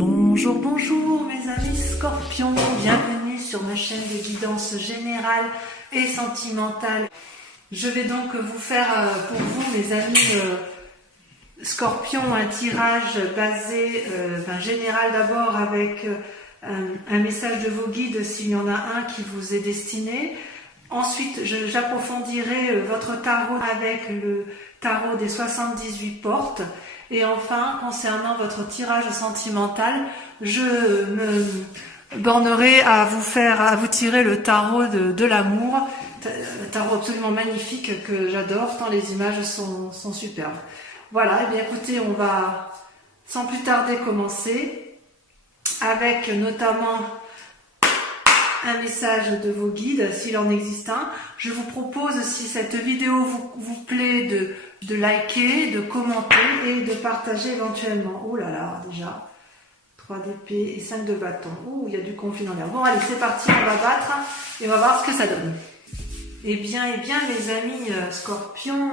Bonjour, bonjour mes amis scorpions, bienvenue sur ma chaîne de guidance générale et sentimentale. Je vais donc vous faire pour vous mes amis scorpions un tirage basé, général d'abord avec un message de vos guides s'il y en a un qui vous est destiné. Ensuite j'approfondirai votre tarot avec le tarot des 78 portes. Et enfin, concernant votre tirage sentimental, je me bornerai à vous tirer le tarot de l'amour, un tarot absolument magnifique que j'adore, tant les images sont superbes. Voilà, et bien écoutez, on va sans plus tarder commencer avec notamment un message de vos guides, s'il en existe un. Je vous propose, si cette vidéo vous plaît, de liker, de commenter et de partager éventuellement. Oh là là, déjà, 3 d'épée et 5 de bâton. Oh, il y a du conflit dans l'air. Bon, allez, c'est parti, on va battre et on va voir ce que ça donne. Eh bien, les amis scorpions,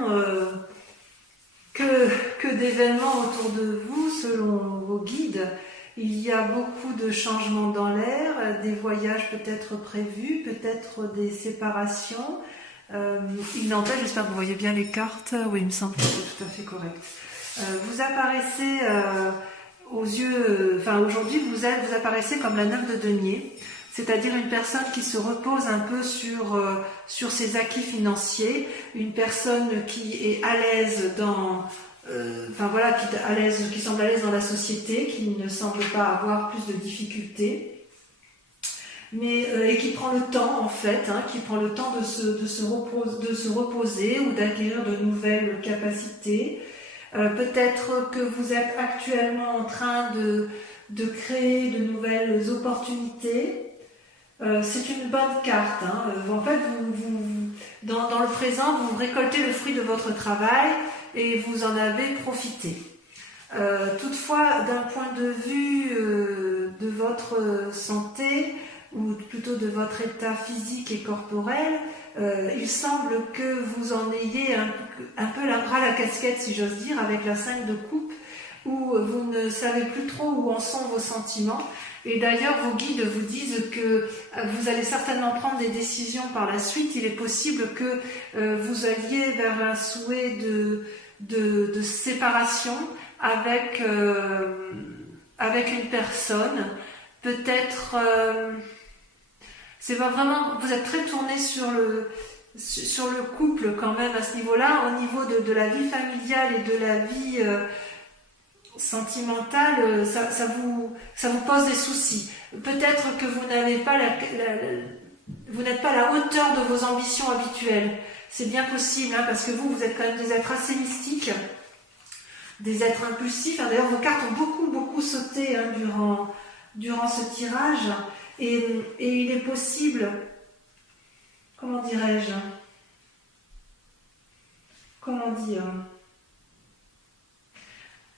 que d'événements autour de vous, selon vos guides. Il y a beaucoup de changements dans l'air, des voyages peut-être prévus, peut-être des séparations. Il n'empêche, j'espère que vous voyez bien les cartes. Oui, il me semble que c'est tout à fait correct. Vous apparaissez aux yeux, aujourd'hui vous apparaissez comme la nymphe de denier, c'est-à-dire une personne qui se repose un peu sur ses acquis financiers, une personne qui est à l'aise dans qui semble à l'aise dans la société, qui ne semble pas avoir plus de difficultés, et qui prend le temps en fait, qui prend le temps de se reposer ou d'acquérir de nouvelles capacités. Peut-être que vous êtes actuellement en train de créer de nouvelles opportunités. C'est une bonne carte. En fait, dans le présent, vous récoltez le fruit de votre travail et vous en avez profité. Toutefois, d'un point de vue de votre santé, ou plutôt de votre état physique et corporel, il semble que vous en ayez un peu ras la casquette, si j'ose dire, avec la 5 de coupe, où vous ne savez plus trop où en sont vos sentiments. Et d'ailleurs, vos guides vous disent que vous allez certainement prendre des décisions par la suite. Il est possible que vous alliez vers un souhait de séparation avec une personne. Peut-être, c'est pas vraiment, vous êtes très tourné sur le couple quand même à ce niveau-là, au niveau de la vie familiale et de la vie sentimentale, ça vous pose des soucis. Peut-être que vous n'avez pas vous n'êtes pas à la hauteur de vos ambitions habituelles. C'est bien possible, parce que vous êtes quand même des êtres assez mystiques, des êtres impulsifs. D'ailleurs, vos cartes ont beaucoup sauté durant ce tirage. Et il est possible, comment dirais-je, comment dire,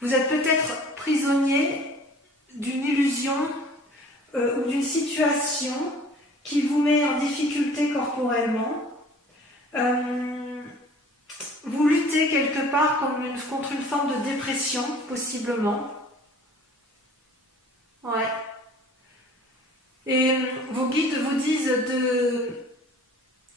vous êtes peut-être prisonnier d'une illusion ou d'une situation qui vous met en difficulté corporellement. Vous luttez quelque part contre une forme de dépression, possiblement. Ouais. Et vos guides vous disent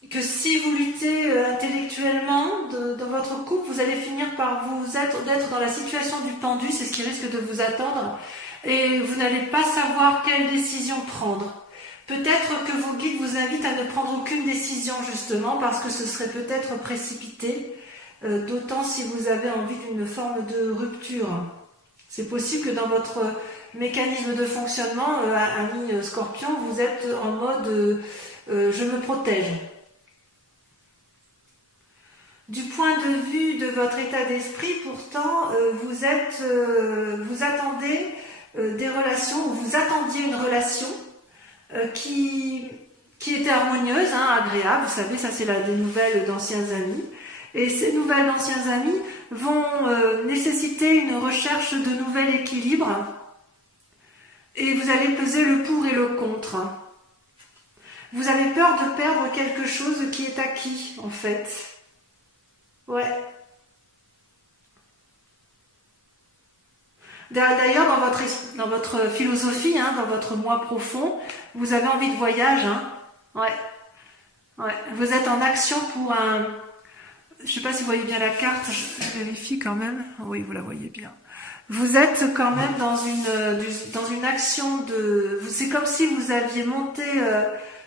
que si vous luttez intellectuellement dans votre couple, vous allez finir par d'être dans la situation du pendu, c'est ce qui risque de vous attendre, et vous n'allez pas savoir quelle décision prendre. Peut-être que vos guides vous invitent à ne prendre aucune décision, justement, parce que ce serait peut-être précipité, d'autant si vous avez envie d'une forme de rupture. C'est possible que dans votre mécanisme de fonctionnement, ami scorpion, vous êtes en mode je me protège. Du point de vue de votre état d'esprit, pourtant, vous attendez des relations, ou vous attendiez une relation qui était harmonieuse, agréable. Vous savez, ça c'est des nouvelles d'anciens amis. Et ces nouvelles d'anciens amis vont nécessiter une recherche de nouvel équilibre. Et vous allez peser le pour et le contre. Vous avez peur de perdre quelque chose qui est acquis, en fait. Ouais. D'ailleurs, dans votre philosophie, hein, dans votre moi profond, vous avez envie de voyage. Hein. Ouais. Ouais. Vous êtes en action pour un... Je ne sais pas si vous voyez bien la carte, je vérifie quand même. Oui, vous la voyez bien. Vous êtes quand même dans une action de... C'est comme si vous aviez monté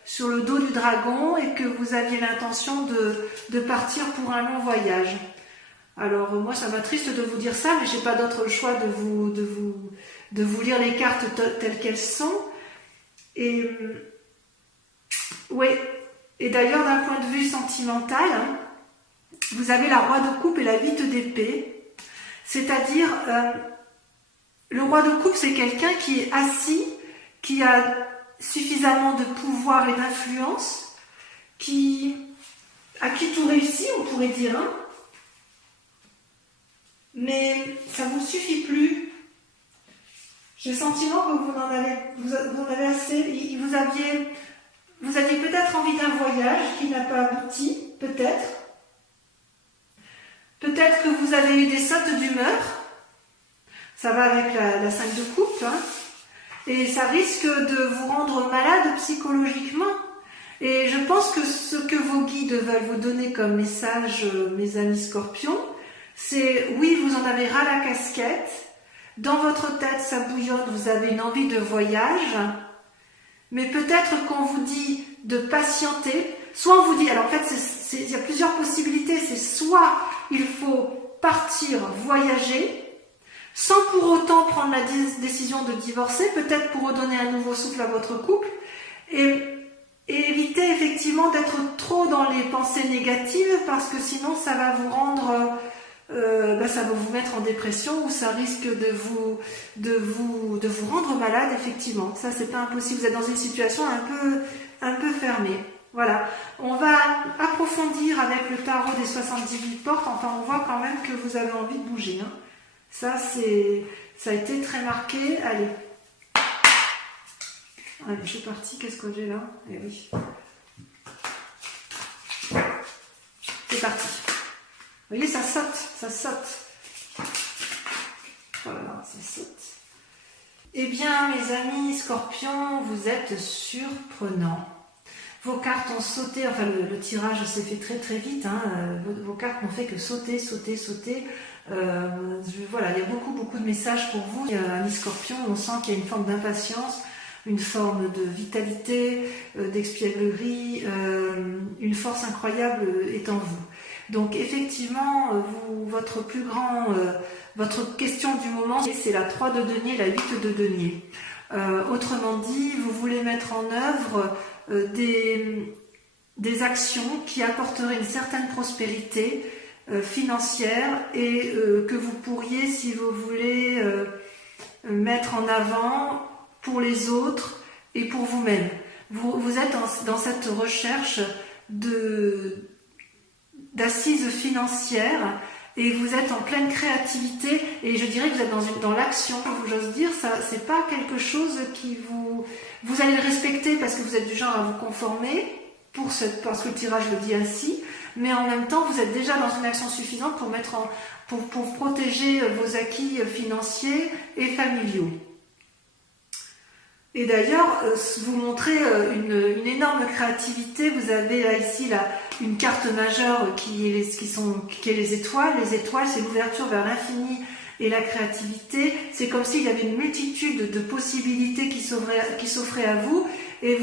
sur le dos du dragon et que vous aviez l'intention de partir pour un long voyage. Alors moi, ça m'attriste de vous dire ça, mais j'ai pas d'autre choix de vous lire les cartes telles qu'elles sont. Et oui. Et d'ailleurs, d'un point de vue sentimental, hein, vous avez la roi de coupe et la 8 d'épée. C'est-à-dire, le roi de coupe, c'est quelqu'un qui est assis, qui a suffisamment de pouvoir et d'influence, à qui tout réussit, on pourrait dire, hein. Mais ça ne vous suffit plus. J'ai le sentiment que vous en avez assez. Vous aviez peut-être envie d'un voyage qui n'a pas abouti, peut-être. Peut-être que vous avez eu des sautes d'humeur. Ça va avec la 5 de coupe. Hein. Et ça risque de vous rendre malade psychologiquement. Et je pense que ce que vos guides veulent vous donner comme message, mes amis scorpions, c'est oui, vous en avez ras la casquette. Dans votre tête, ça bouillonne, vous avez une envie de voyage. Mais peut-être qu'on vous dit de patienter. Soit on vous dit, alors en fait, il y a plusieurs possibilités. C'est soit il faut partir, voyager, sans pour autant prendre la décision de divorcer, peut-être pour redonner un nouveau souffle à votre couple, et éviter effectivement d'être trop dans les pensées négatives, parce que sinon ça va vous rendre, ça va vous mettre en dépression, ou ça risque de vous rendre malade, effectivement. Ça, c'est pas impossible. Vous êtes dans une situation un peu fermée. Voilà. On va approfondir avec le tarot des 78 portes. Enfin, on voit quand même que vous avez envie de bouger. Hein. Ça a été très marqué. Allez. Allez, je suis partie. Qu'est-ce que j'ai là? Eh oui. C'est parti. Vous voyez, ça saute. Voilà, ça saute. Eh bien, mes amis scorpions, vous êtes surprenants. Vos cartes ont sauté, enfin le tirage s'est fait très très vite, hein. Vos cartes n'ont fait que sauter. Voilà, il y a beaucoup de messages pour vous, amis scorpions. On sent qu'il y a une forme d'impatience, une forme de vitalité, d'espièglerie, une force incroyable est en vous. Donc effectivement, votre question du moment, c'est la 3 de denier, la 8 de denier. Autrement dit, vous voulez mettre en œuvre des actions qui apporteraient une certaine prospérité financière et que vous pourriez, si vous voulez, mettre en avant pour les autres et pour vous-même. Vous êtes dans cette recherche d'assises financières et vous êtes en pleine créativité et je dirais que vous êtes dans l'action, j'ose dire, ça c'est pas quelque chose qui vous allez le respecter parce que vous êtes du genre à vous conformer parce que le tirage le dit ainsi, mais en même temps vous êtes déjà dans une action suffisante pour protéger vos acquis financiers et familiaux. Et d'ailleurs, vous montrez une énorme créativité. Vous avez là, ici une carte majeure qui est les étoiles. Les étoiles, c'est l'ouverture vers l'infini et la créativité. C'est comme s'il y avait une multitude de possibilités qui s'offraient à vous. Et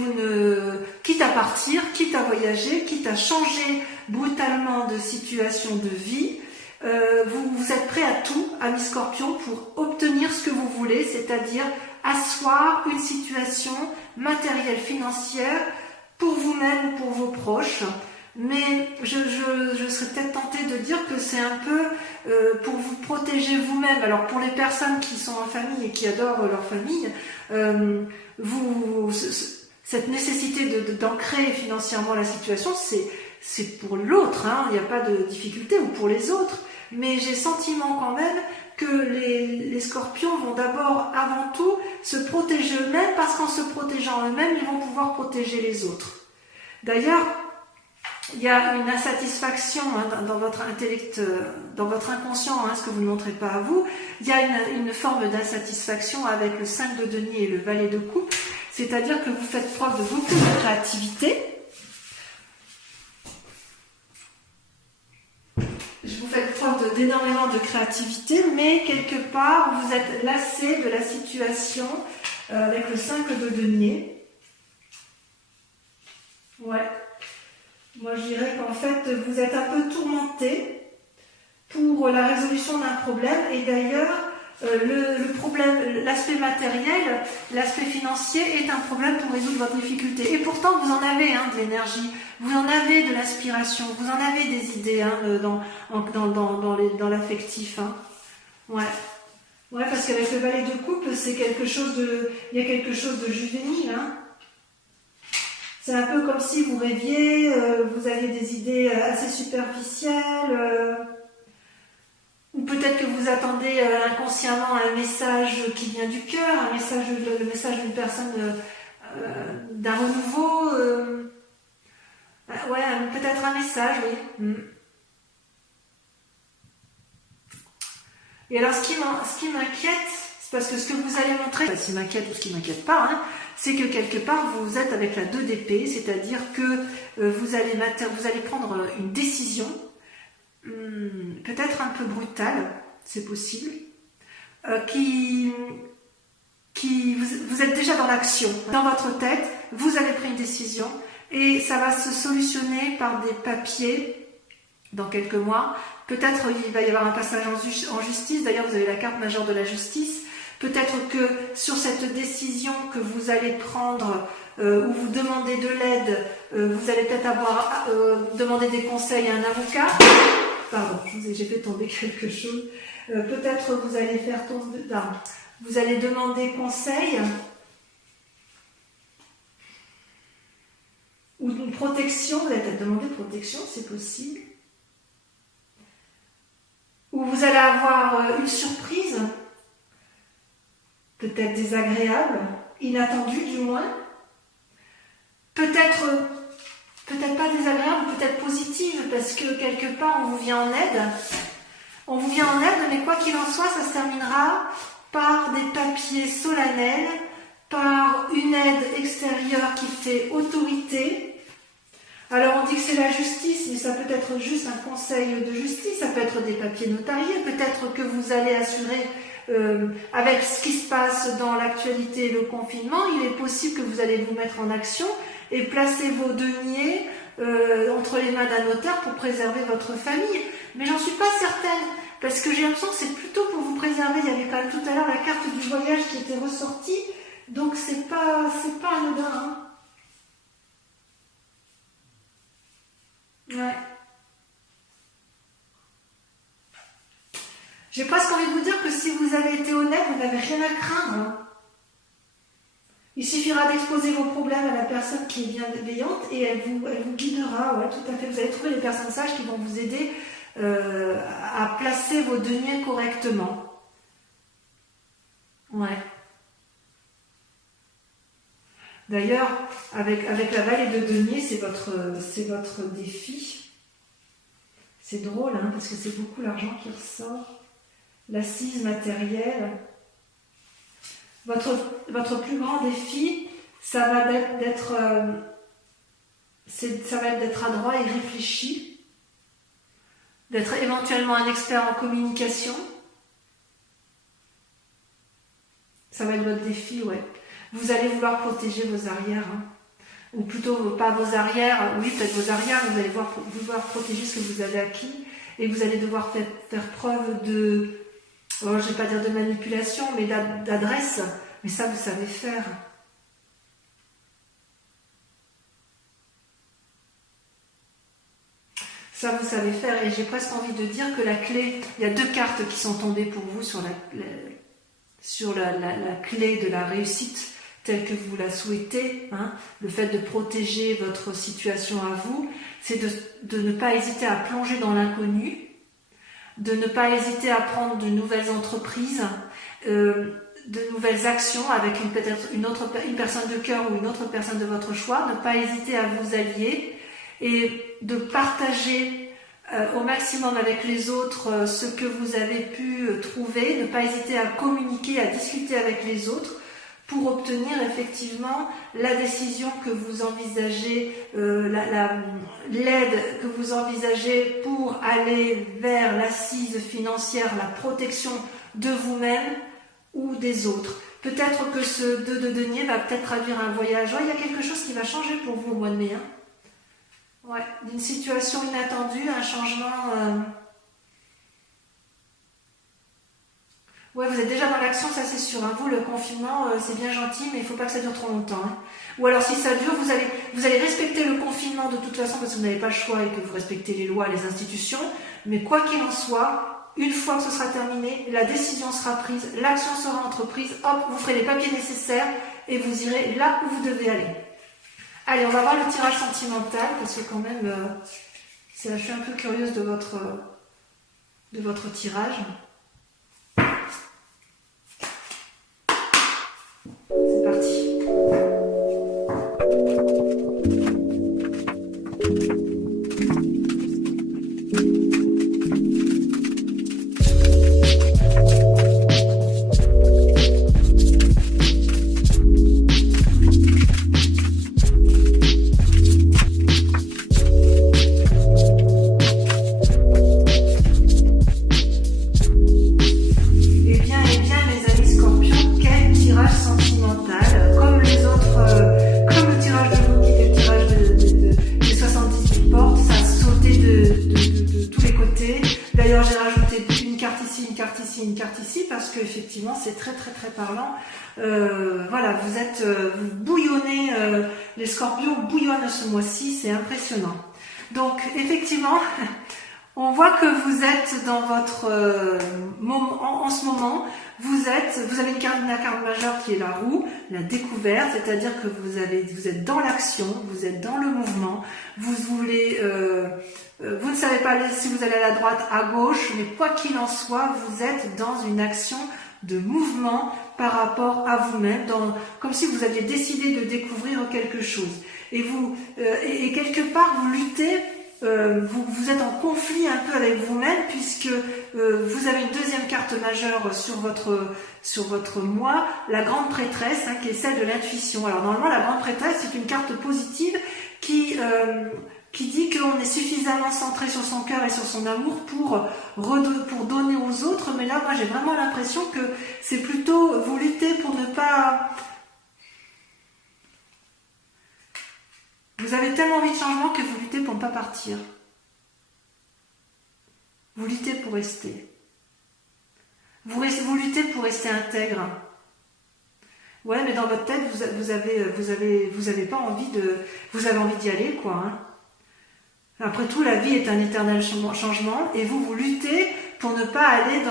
quitte à partir, quitte à voyager, quitte à changer brutalement de situation de vie, vous êtes prêt à tout, amis scorpions, pour obtenir ce que vous voulez, c'est-à-dire asseoir une situation matérielle, financière pour vous-même ou pour vos proches. Mais je serais peut-être tentée de dire que c'est un peu pour vous protéger vous-même. Alors pour les personnes qui sont en famille et qui adorent leur famille, cette nécessité d'ancrer financièrement la situation, c'est pour l'autre, hein, il n'y a pas de difficulté, ou pour les autres. Mais j'ai le sentiment quand même que les scorpions vont d'abord, avant tout, se protéger eux-mêmes, parce qu'en se protégeant eux-mêmes, ils vont pouvoir protéger les autres. D'ailleurs, il y a une insatisfaction hein, dans votre intellect, dans votre inconscient, hein, ce que vous ne montrez pas à vous. Il y a une forme d'insatisfaction avec le 5 de denier et le valet de coupe, c'est-à-dire que vous faites preuve de beaucoup de créativité. Vous faites preuve d'énormément de créativité, mais quelque part, vous êtes lassé de la situation avec le 5 de denier. Ouais. Moi, je dirais qu'en fait, vous êtes un peu tourmenté pour la résolution d'un problème. Et d'ailleurs, le problème, l'aspect matériel, l'aspect financier est un problème pour résoudre votre difficulté. Et pourtant, vous en avez hein, de l'énergie, vous en avez de l'inspiration, vous en avez des idées hein, dans l'affectif. Hein. Ouais. Ouais, parce qu'avec le valet de coupe, c'est quelque chose de, il y a quelque chose de juvénile. Hein. C'est un peu comme si vous rêviez, vous aviez des idées assez superficielles, ou peut-être que vous attendez inconsciemment un message qui vient du cœur, le message d'une personne, d'un renouveau, ouais, peut-être un message, oui. Et alors, ce qui m'inquiète, c'est parce que ce que vous allez montrer, ce qui m'inquiète ou ce qui m'inquiète pas, hein, c'est que quelque part, vous êtes avec la 2 d'épée, c'est-à-dire que vous allez prendre une décision, peut-être un peu brutale, c'est possible, vous êtes déjà dans l'action. Dans votre tête, vous avez pris une décision et ça va se solutionner par des papiers dans quelques mois. Peut-être il va y avoir un passage en justice, d'ailleurs vous avez la carte majeure de la justice. Peut-être que sur cette décision que vous allez prendre, où vous demandez de l'aide, vous allez peut-être avoir demandé des conseils à un avocat. Pardon, j'ai fait tomber quelque chose. Peut-être vous allez faire tomber... Non, vous allez demander conseil ou une protection. Vous allez peut-être demander protection, c'est possible. Ou vous allez avoir une surprise, peut-être désagréable, inattendue du moins. Peut-être pas désagréable, peut-être positive, parce que quelque part on vous vient en aide. On vous vient en aide, mais quoi qu'il en soit, ça se terminera par des papiers solennels, par une aide extérieure qui fait autorité. Alors on dit que c'est la justice, mais ça peut être juste un conseil de justice, ça peut être des papiers notariés, peut-être que vous allez assurer, avec ce qui se passe dans l'actualité et le confinement, il est possible que vous allez vous mettre en action et placer vos deniers entre les mains d'un notaire pour préserver votre famille. Mais j'en suis pas certaine, parce que j'ai l'impression que c'est plutôt pour vous préserver. Il y avait quand même tout à l'heure la carte du voyage qui était ressortie, donc c'est pas anodin. Hein. Ouais. J'ai presque envie de vous dire que si vous avez été honnête, vous n'avez rien à craindre. Hein. Il suffira d'exposer vos problèmes à la personne qui est bienveillante et elle vous guidera. Ouais, tout à fait. Vous allez trouver les personnes sages qui vont vous aider à placer vos deniers correctement. Ouais. D'ailleurs, avec la vallée de denier, c'est votre défi. C'est drôle, hein, parce que c'est beaucoup l'argent qui ressort. L'assise matérielle. Votre plus grand défi, ça va être d'être adroit et réfléchi, d'être éventuellement un expert en communication. Ça va être votre défi, ouais. Vous allez vouloir protéger vos arrières, hein. Ou plutôt pas vos arrières, oui peut-être vos arrières, vous allez vouloir protéger ce que vous avez acquis et vous allez devoir faire preuve de, je ne vais pas dire de manipulation, mais d'adresse, mais ça vous savez faire. Ça vous savez faire, et j'ai presque envie de dire que la clé, il y a 2 cartes qui sont tombées pour vous sur la clé de la réussite telle que vous la souhaitez, hein, le fait de protéger votre situation à vous, c'est de ne pas hésiter à plonger dans l'inconnu, de ne pas hésiter à prendre de nouvelles entreprises, de nouvelles actions avec peut-être une personne de cœur ou une autre personne de votre choix, ne pas hésiter à vous allier et de partager au maximum avec les autres ce que vous avez pu trouver, ne pas hésiter à communiquer, à discuter avec les autres pour obtenir effectivement la décision que vous envisagez, l'aide que vous envisagez pour aller vers l'assise financière, la protection de vous-même ou des autres. Peut-être que ce 2 de denier va peut-être traduire un voyage. Ouais, il y a quelque chose qui va changer pour vous au mois de mai. Hein. Ouais, d'une situation inattendue, un changement. Ouais, vous êtes déjà dans l'action, ça c'est sûr. Hein. Vous, le confinement, c'est bien gentil, mais il ne faut pas que ça dure trop longtemps. Hein. Ou alors, si ça dure, vous allez respecter le confinement de toute façon parce que vous n'avez pas le choix et que vous respectez les lois, les institutions. Mais quoi qu'il en soit, une fois que ce sera terminé, la décision sera prise, l'action sera entreprise. Hop, vous ferez les papiers nécessaires et vous irez là où vous devez aller. Allez, on va voir le tirage sentimental parce que quand même, je suis un peu curieuse de votre tirage. C'est parti. Effectivement, c'est très parlant. Voilà, vous bouillonnez, les scorpions bouillonnent ce mois-ci, c'est impressionnant. Donc, effectivement, on voit que vous êtes dans votre moment, en ce moment, vous avez la carte majeure qui est la roue, la découverte, c'est-à-dire que vous êtes dans l'action, vous êtes dans le mouvement, vous ne savez pas si vous allez à la droite, à gauche, mais quoi qu'il en soit, vous êtes dans une action de mouvement par rapport à vous-même, comme si vous aviez décidé de découvrir quelque chose. Et et quelque part, vous luttez, vous êtes en conflit un peu avec vous-même, puisque vous avez une deuxième carte majeure sur votre moi, la grande prêtresse, hein, qui est celle de l'intuition. Alors normalement, la grande prêtresse, c'est une carte positive qui dit qu'on est suffisamment centré sur son cœur et sur son amour pour donner aux autres, mais là, moi, j'ai vraiment l'impression que c'est plutôt, vous luttez pour ne pas... Vous avez tellement envie de changement que vous luttez pour ne pas partir. Vous luttez pour rester. Vous luttez pour rester intègre. Ouais, mais dans votre tête, vous avez pas envie vous avez envie d'y aller, quoi, hein. Après tout, la vie est un éternel changement et vous luttez pour ne pas aller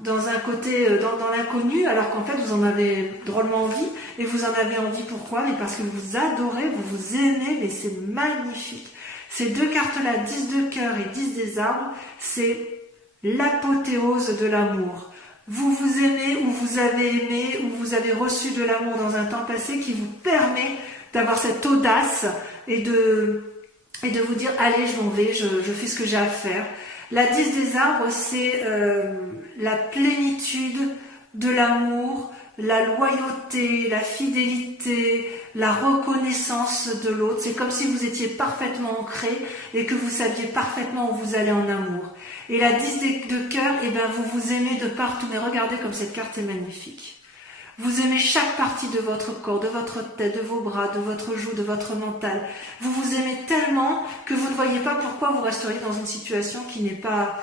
dans un côté, dans l'inconnu, alors qu'en fait vous en avez drôlement envie. Et vous en avez envie pourquoi? Mais parce que vous adorez, vous aimez, mais c'est magnifique. Ces deux cartes-là, 10 de cœur et 10 des arbres, c'est l'apothéose de l'amour. Vous vous aimez ou vous avez aimé ou vous avez reçu de l'amour dans un temps passé qui vous permet d'avoir cette audace et de vous dire, allez, je m'en vais, je fais ce que j'ai à faire. La 10 des arbres, c'est la plénitude de l'amour, la loyauté, la fidélité, la reconnaissance de l'autre. C'est comme si vous étiez parfaitement ancré et que vous saviez parfaitement où vous allez en amour. Et la 10 de cœur, eh ben, vous vous aimez de partout. Mais regardez comme cette carte est magnifique. Vous aimez chaque partie de votre corps, de votre tête, de vos bras, de votre joue, de votre mental. Vous vous aimez tellement que vous ne voyez pas pourquoi vous resteriez dans une situation qui n'est pas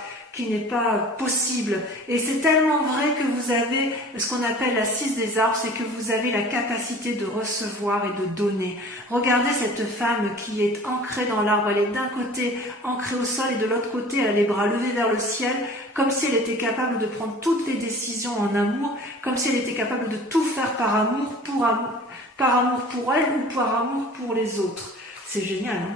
possible. Et c'est tellement vrai que vous avez ce qu'on appelle la 6 des arbres, c'est que vous avez la capacité de recevoir et de donner. Regardez cette femme qui est ancrée dans l'arbre. Elle est d'un côté ancrée au sol et de l'autre côté elle a les bras levés vers le ciel, comme si elle était capable de prendre toutes les décisions en amour, comme si elle était capable de tout faire par amour pour elle ou par amour pour les autres. C'est génial, hein?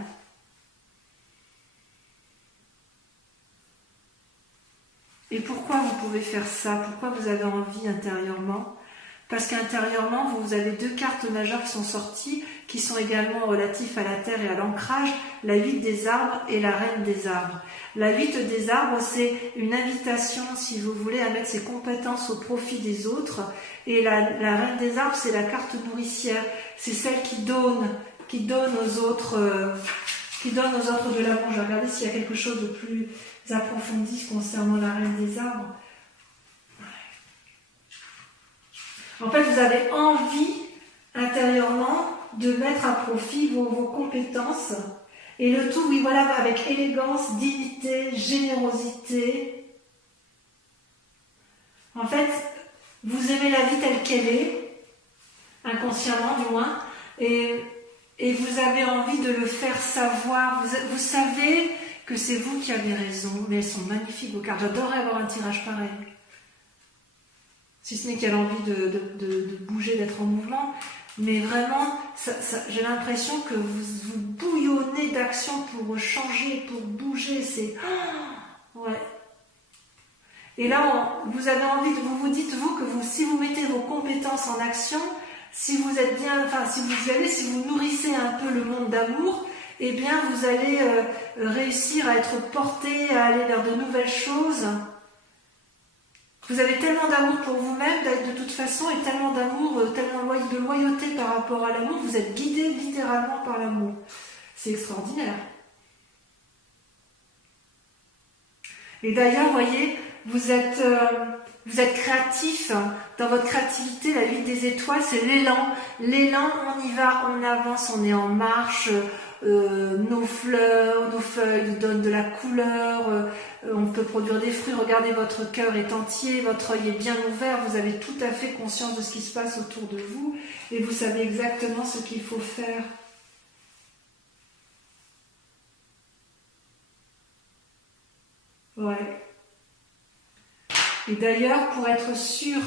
Et pourquoi vous pouvez faire ça? Pourquoi vous avez envie intérieurement? parce qu'intérieurement, vous avez 2 cartes majeures qui sont sorties, qui sont également relatifs à la terre et à l'ancrage, la 8 des arbres et la reine des arbres. La 8 des arbres, c'est une invitation, si vous voulez, à mettre ses compétences au profit des autres. Et la reine des arbres, c'est la carte nourricière. C'est celle qui donne aux autres, de l'amour. Je vais regarder s'il y a quelque chose de plus approfondi concernant la reine des arbres. En fait, vous avez envie intérieurement de mettre à profit vos compétences. Et le tout, oui, voilà, avec élégance, dignité, générosité. En fait, vous aimez la vie telle qu'elle est, inconsciemment du moins, et vous avez envie de le faire savoir. Vous savez que c'est vous qui avez raison, mais elles sont magnifiques vos cartes. J'adorerais avoir un tirage pareil. Si ce n'est qu'elle a envie de bouger, d'être en mouvement. Mais vraiment, j'ai l'impression que vous bouillonnez d'action pour changer, pour bouger. C'est... ouais. Et là, vous avez envie, vous dites, vous, que si vous mettez vos compétences en action, si vous êtes bien, enfin, si vous nourrissez un peu le monde d'amour, eh bien, vous allez réussir à être porté, à aller vers de nouvelles choses. Vous avez tellement d'amour pour vous-même, de toute façon, et tellement d'amour, tellement de loyauté par rapport à l'amour, vous êtes guidé littéralement par l'amour. C'est extraordinaire. Et d'ailleurs, vous voyez, vous êtes créatif. Dans votre créativité, la 8 des étoiles, c'est l'élan. L'élan, on y va, on avance, on est en marche. Nos fleurs, nos feuilles nous donnent de la couleur, on peut produire des fruits. Regardez, votre cœur est entier, votre œil est bien ouvert, vous avez tout à fait conscience de ce qui se passe autour de vous et vous savez exactement ce qu'il faut faire. Ouais. Et d'ailleurs, pour être sûr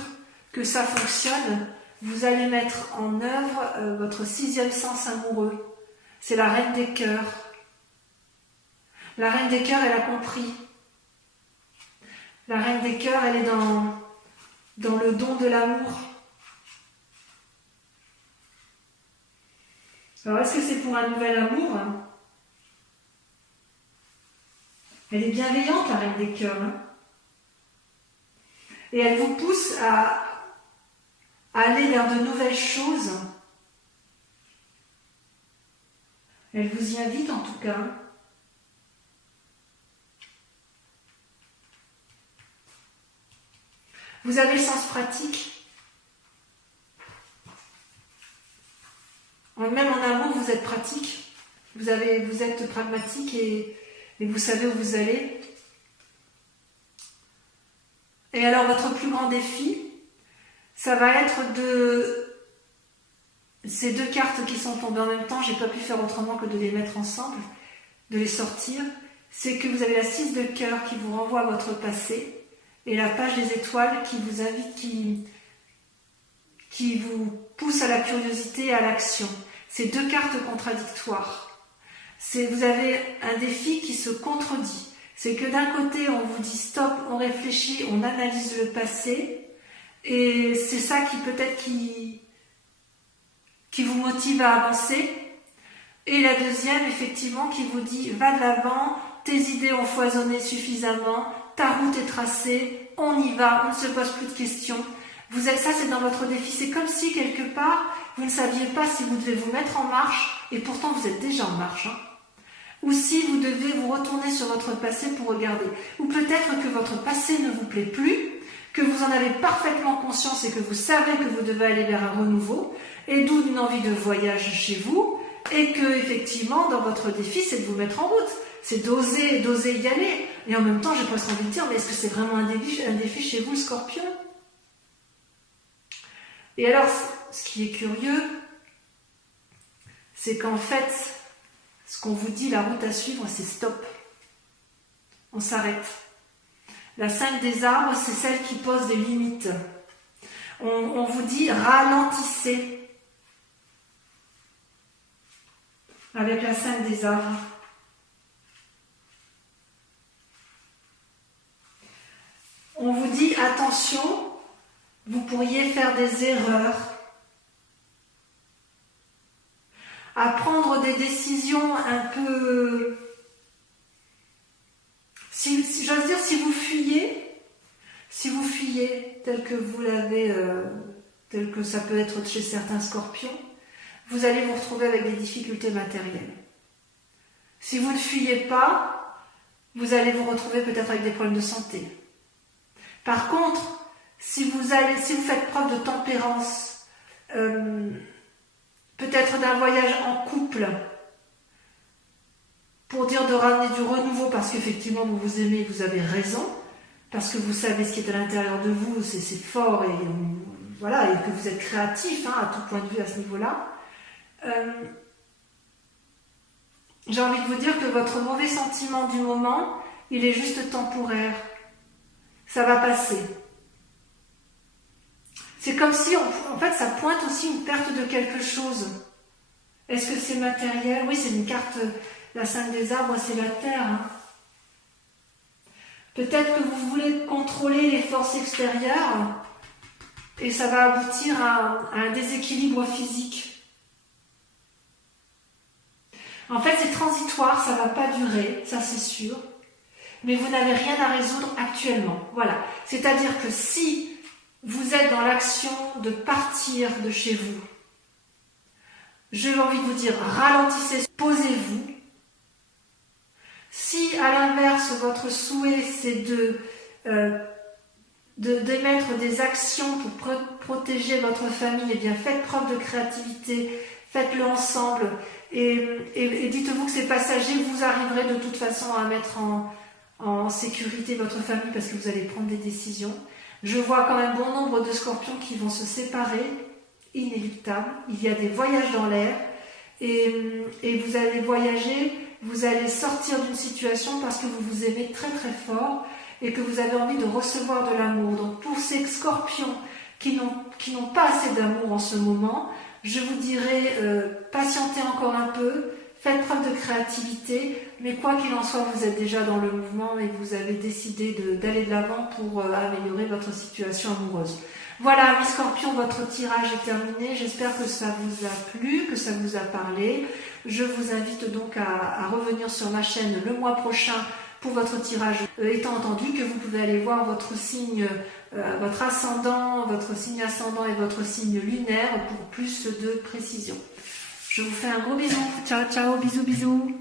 que ça fonctionne, vous allez mettre en œuvre votre 6e sens amoureux. C'est la reine des cœurs. La reine des cœurs, elle a compris. La reine des cœurs, elle est dans le don de l'amour. Alors, est-ce que c'est pour un nouvel amour? Elle est bienveillante, la reine des cœurs. Et elle vous pousse à aller vers de nouvelles choses. Elle vous y invite en tout cas. Vous avez le sens pratique. Même en amour, vous êtes pratique. Vous êtes pragmatique et vous savez où vous allez. Et alors, votre plus grand défi, ça va être de... Ces 2 cartes qui sont tombées en même temps, j'ai pas pu faire autrement que de les mettre ensemble, de les sortir. C'est que vous avez la 6 de cœur qui vous renvoie à votre passé et la page des étoiles qui vous invite, qui vous pousse à la curiosité et à l'action. C'est 2 cartes contradictoires. Vous avez un défi qui se contredit. C'est que d'un côté, on vous dit stop, on réfléchit, on analyse le passé et c'est ça qui peut-être qui vous motive à avancer, et la deuxième, effectivement, qui vous dit va de l'avant, tes idées ont foisonné suffisamment, ta route est tracée, on y va, on ne se pose plus de questions. Ça, c'est dans votre défi. C'est comme si, quelque part, vous ne saviez pas si vous devez vous mettre en marche, et pourtant vous êtes déjà en marche. Ou si vous devez vous retourner sur votre passé pour regarder. Ou peut-être que votre passé ne vous plaît plus, que vous en avez parfaitement conscience et que vous savez que vous devez aller vers un renouveau, et d'où une envie de voyage chez vous, et que effectivement dans votre défi c'est de vous mettre en route, c'est d'oser y aller. Et en même temps j'ai presque envie de dire, mais est-ce que c'est vraiment un défi chez vous, le Scorpion? Et alors ce qui est curieux, c'est qu'en fait ce qu'on vous dit, la route à suivre, c'est stop, on s'arrête. La 5 des arbres, c'est celle qui pose des limites. On vous dit ralentissez. Avec la 5 des arbres. On vous dit attention, vous pourriez faire des erreurs, à prendre des décisions un peu, si j'ose dire, si vous fuyez tel que vous l'avez, tel que ça peut être chez certains scorpions, vous allez vous retrouver avec des difficultés matérielles. Si vous ne fuyez pas, vous allez vous retrouver peut-être avec des problèmes de santé. Par contre, si vous faites preuve de tempérance, peut-être d'un voyage en couple, pour dire de ramener du renouveau, parce qu'effectivement vous vous aimez, vous avez raison, parce que vous savez ce qui est à l'intérieur de vous, c'est fort, et voilà, et que vous êtes créatif à tout point de vue à ce niveau-là. J'ai envie de vous dire que votre mauvais sentiment du moment, il est juste temporaire. Ça va passer. C'est comme si, en fait, ça pointe aussi une perte de quelque chose. Est-ce que c'est matériel? Oui, c'est une carte, la 5 des arbres, c'est la terre. Hein. Peut-être que vous voulez contrôler les forces extérieures et ça va aboutir à un déséquilibre physique. En fait, c'est transitoire, ça ne va pas durer, ça c'est sûr. Mais vous n'avez rien à résoudre actuellement. Voilà. C'est-à-dire que si vous êtes dans l'action de partir de chez vous, j'ai envie de vous dire, ralentissez, posez-vous. Si, à l'inverse, votre souhait, c'est d'émettre des actions pour protéger votre famille, eh bien, faites preuve de créativité, faites-le ensemble, et dites-vous que c'est passager, vous arriverez de toute façon à mettre en sécurité votre famille parce que vous allez prendre des décisions. Je vois quand même bon nombre de scorpions qui vont se séparer, inéluctable. Il y a des voyages dans l'air, et vous allez voyager, vous allez sortir d'une situation parce que vous vous aimez très très fort et que vous avez envie de recevoir de l'amour. Donc pour ces scorpions qui n'ont pas assez d'amour en ce moment, je vous dirais patientez encore un peu, faites preuve de créativité, mais quoi qu'il en soit, vous êtes déjà dans le mouvement et vous avez décidé d'aller de l'avant pour améliorer votre situation amoureuse. Voilà, mes scorpions, votre tirage est terminé. J'espère que ça vous a plu, que ça vous a parlé. Je vous invite donc à revenir sur ma chaîne le mois prochain pour votre tirage, étant entendu que vous pouvez aller voir votre signe, votre ascendant, votre signe ascendant et votre signe lunaire pour plus de précision. Je vous fais un gros bisou. Ciao, ciao, bisous, bisous.